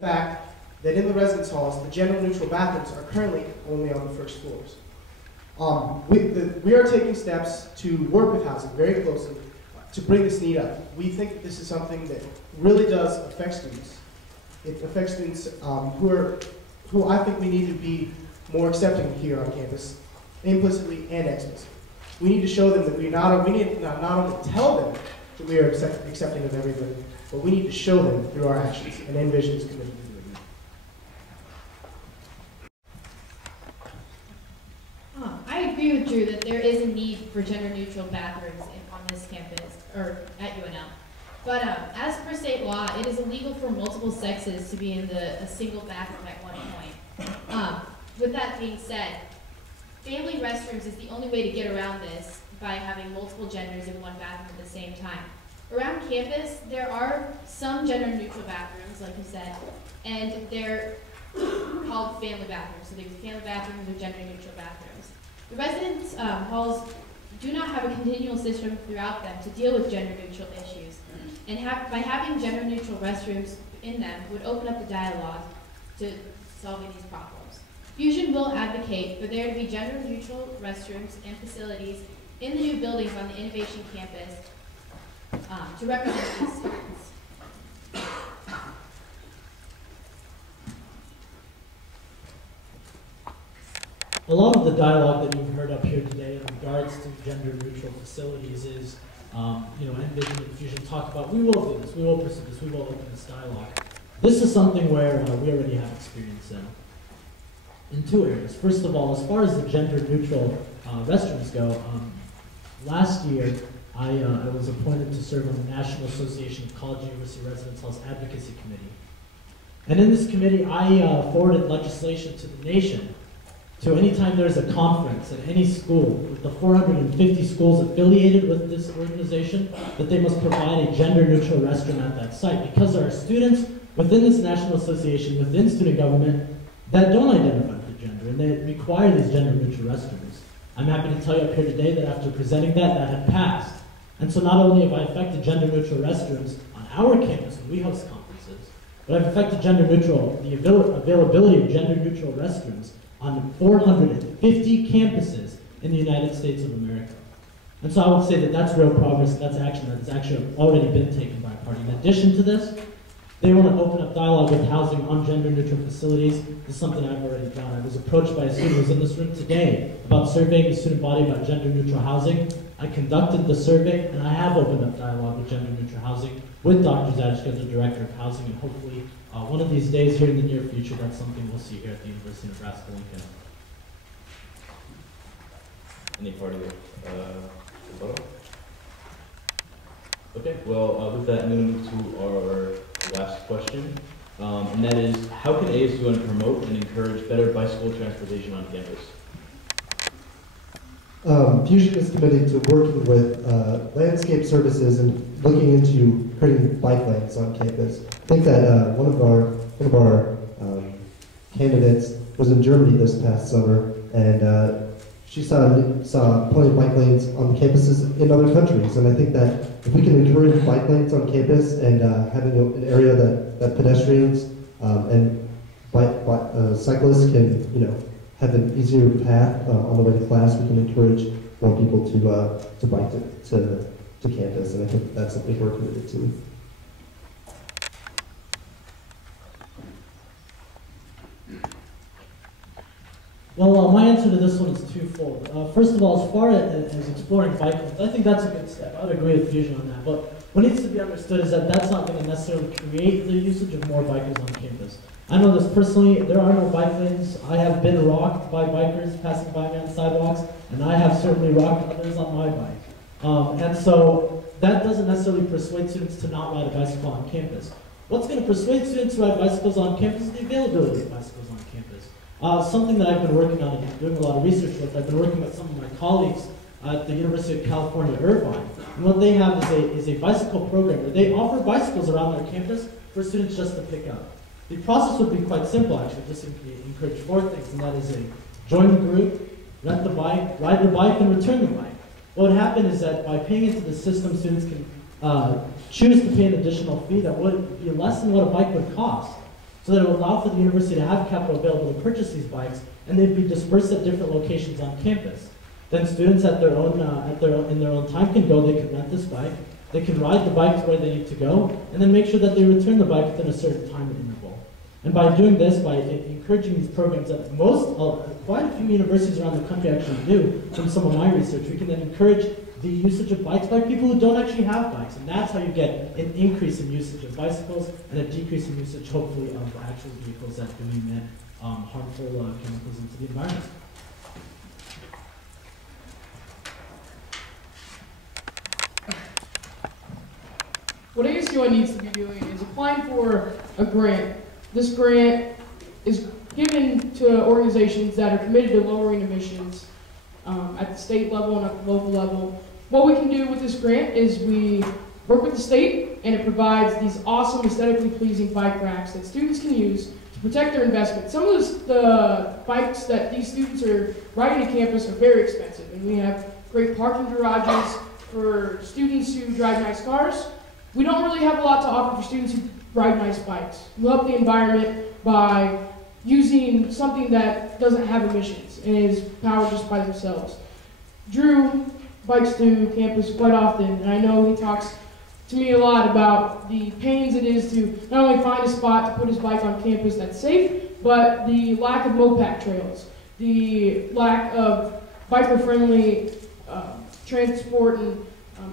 The fact that in the residence halls, the gender neutral bathrooms are currently only on the first floors. We are taking steps to work with housing very closely to bring this need up. We think that this is something that really does affect students. It affects students who I think we need to be more accepting here on campus, implicitly and explicitly. We need to show them that we need to not only tell them that we are accepting of everybody, but we need to show them through our actions and envision this committee. I agree with Drew that there is a need for gender-neutral bathrooms on this campus, or at UNL. But as per state law, it is illegal for multiple sexes to be in a single bathroom at one point. With that being said, family restrooms is the only way to get around this by having multiple genders in one bathroom at the same time. Around campus, there are some gender-neutral bathrooms, like you said, and they're called family bathrooms. So there's family bathrooms or gender-neutral bathrooms. The residence halls do not have a continual system throughout them to deal with gender-neutral issues. And by having gender-neutral restrooms in them would open up the dialogue to solving these problems. Fusion will advocate for there to be gender-neutral restrooms and facilities in the new buildings on the Innovation Campus to represent these students. A lot of the dialogue that you've heard up here today in regards to gender-neutral facilities is, Envision and Fusion talk about, we will do this, we will pursue this, we will open this dialogue. This is something where we already have experience in two areas. First of all, as far as the gender-neutral restrooms go, last year I was appointed to serve on the National Association of College and University Residence Halls Advocacy Committee. And in this committee, I forwarded legislation to the nation to anytime there's a conference at any school, with the 450 schools affiliated with this organization, that they must provide a gender-neutral restroom at that site, because there are students within this national association, within student government, that don't identify with gender, and they require these gender-neutral restrooms. I'm happy to tell you up here today that after presenting that had passed. And so not only have I affected gender-neutral restrooms on our campus when we host conferences, but I've affected the availability of gender-neutral restrooms on 450 campuses in the United States of America. And so I would say that that's real progress, that's action that has actually already been taken by a party. In addition to this, they want to open up dialogue with housing on gender-neutral facilities. This is something I've already done. I was approached by a student who was in this room today about surveying the student body about gender-neutral housing. I conducted the survey, and I have opened up dialogue with gender-neutral housing with Dr. Zadishka as the Director of Housing, and hopefully one of these days here in the near future, that's something we'll see here at the University of Nebraska-Lincoln. Any part of it? Okay, well, with that, I'm going to move to our last question, and that is, how can ASUN promote and encourage better bicycle transportation on campus? Fusion is committed to working with landscape services and looking into creating bike lanes on campus. I think that one of our candidates was in Germany this past summer, and she saw plenty of bike lanes on campuses in other countries. And I think that if we can encourage bike lanes on campus and having an area that pedestrians and cyclists can, have an easier path on the way to class, we can encourage more people to bike to campus, and I think that's something we're committed to. Well, my answer to this one is twofold. First of all, as far as exploring bike lanes, I think that's a good step. I would agree with Fusion on that. But what needs to be understood is that that's not going to necessarily create the usage of more bikers on campus. I know this personally, there are no bike lanes. I have been rocked by bikers passing by me on sidewalks, and I have certainly rocked others on my bike. And so that doesn't necessarily persuade students to not ride a bicycle on campus. What's going to persuade students to ride bicycles on campus is the availability of bicycles on campus. Something that I've been working on and doing a lot of research with, I've been working with some of my colleagues at the University of California, Irvine. And what they have is a bicycle program where they offer bicycles around their campus for students just to pick up. The process would be quite simple, actually, just encourage four things, and that is join the group, rent the bike, ride the bike, and return the bike. What would happen is that by paying into the system, students can choose to pay an additional fee that would be less than what a bike would cost. so that it would allow for the university to have capital available to purchase these bikes, and they'd be dispersed at different locations on campus. Then students in their own time can go, they can rent this bike, they can ride the bike to where they need to go, and then make sure that they return the bike within a certain time interval. And by doing this, by encouraging these programs that quite a few universities around the country actually do, from some of my research, we can then encourage the usage of bikes by people who don't actually have bikes. And that's how you get an increase in usage of bicycles and a decrease in usage, hopefully, of actual vehicles that do emit harmful chemicals into the environment. What ASUN needs to be doing is applying for a grant. This grant is given to organizations that are committed to lowering emissions at the state level and at the local level. What we can do with this grant is we work with the state, and it provides these awesome, aesthetically pleasing bike racks that students can use to protect their investment. Some of the bikes that these students are riding to campus are very expensive, and we have great parking garages for students who drive nice cars. We don't really have a lot to offer for students who ride nice bikes. We help the environment by using something that doesn't have emissions and is powered just by themselves. Drew bikes to campus quite often, and I know he talks to me a lot about the pains it is to not only find a spot to put his bike on campus that's safe, but the lack of moped trails, the lack of biker-friendly transport and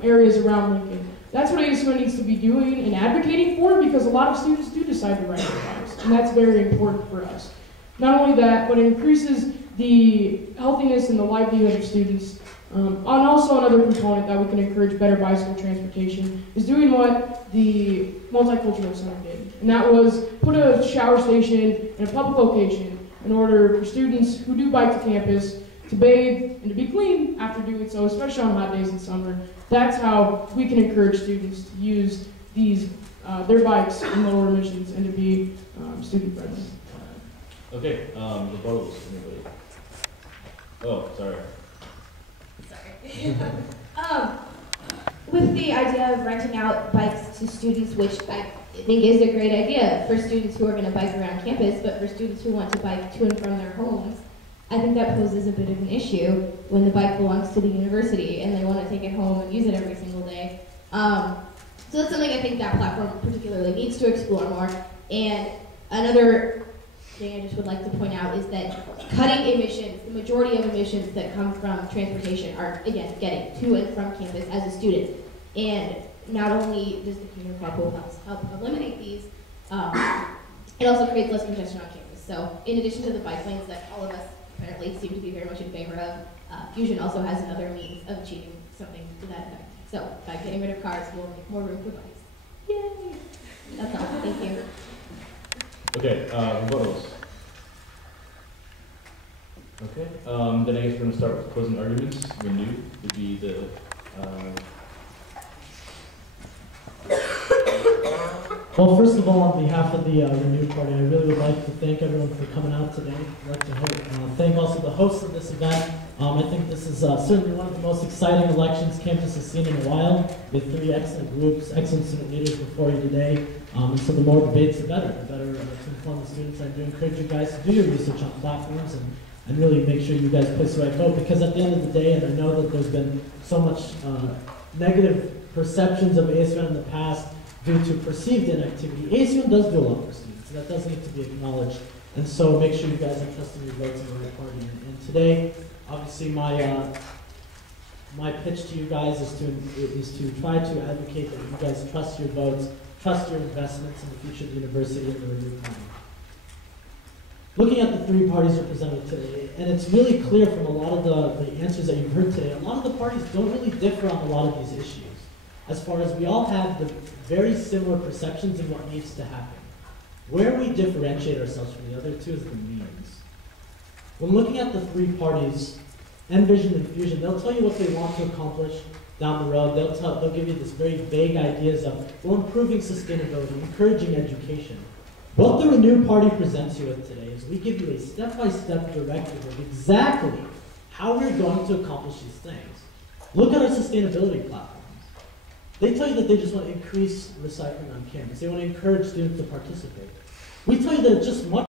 areas around Lincoln. That's what ASUN needs to be doing and advocating for, because a lot of students do decide to ride their bikes, and that's very important for us. Not only that, but it increases the healthiness and the livelihood of students. And also another component that we can encourage better bicycle transportation is doing what the Multicultural Center did, and that was put a shower station in a public location in order for students who do bike to campus to bathe and to be clean after doing so, especially on hot days in summer. That's how we can encourage students to use their bikes in lower emissions and to be student friendly. Okay, rebuttals, anybody? Oh, sorry. With the idea of renting out bikes to students, which I think is a great idea for students who are going to bike around campus, but for students who want to bike to and from their homes, I think that poses a bit of an issue when the bike belongs to the university and they want to take it home and use it every single day. So that's something I think that platform particularly needs to explore more. And another thing I just would like to point out is that cutting emissions, the majority of emissions that come from transportation are, again, getting to and from campus as a student. And not only does the commuter carpool help eliminate these, it also creates less congestion on campus. So in addition to the bike lanes that all of us apparently seem to be very much in favor of, Fusion also has another means of achieving something to that effect. So by getting rid of cars, we'll make more room for bikes. Yay! That's all. Thank you. Okay, rebuttals. Okay, then I guess we're going to start with closing arguments. Renew would be the Well, first of all, on behalf of the Renew Party, I really would like to thank everyone for coming out today. I'd like to thank also the hosts of this event. I think this is certainly one of the most exciting elections campus has seen in a while, with 3 excellent groups, excellent student leaders before you today. And so the more debates, the better. The better to inform the students. I do encourage you guys to do your research on platforms and really make sure you guys place the right vote, because at the end of the day, and I know that there's been so much negative perceptions of ASUN in the past due to perceived inactivity, ASUN does do a lot for students, and that does need to be acknowledged. And so make sure you guys are trusting your votes in the right party. And today, obviously, my pitch to you guys is to try to advocate that you guys trust your votes, trust your investments in the future of the university and the Renew Party. Looking at the 3 parties represented today, and it's really clear from a lot of the answers that you've heard today, a lot of the parties don't really differ on a lot of these issues. As far as we all have the very similar perceptions of what needs to happen. Where we differentiate ourselves from the other 2 is the means. When looking at the 3 parties, Envision and Fusion, they'll tell you what they want to accomplish down the road. They'll give you this very vague ideas of, well, improving sustainability, encouraging education. What the Renew Party presents you with today is we give you a step-by-step directive of exactly how we're going to accomplish these things. Look at our sustainability platforms. They tell you that they just want to increase recycling on campus. They want to encourage students to participate. We tell you that it's just money.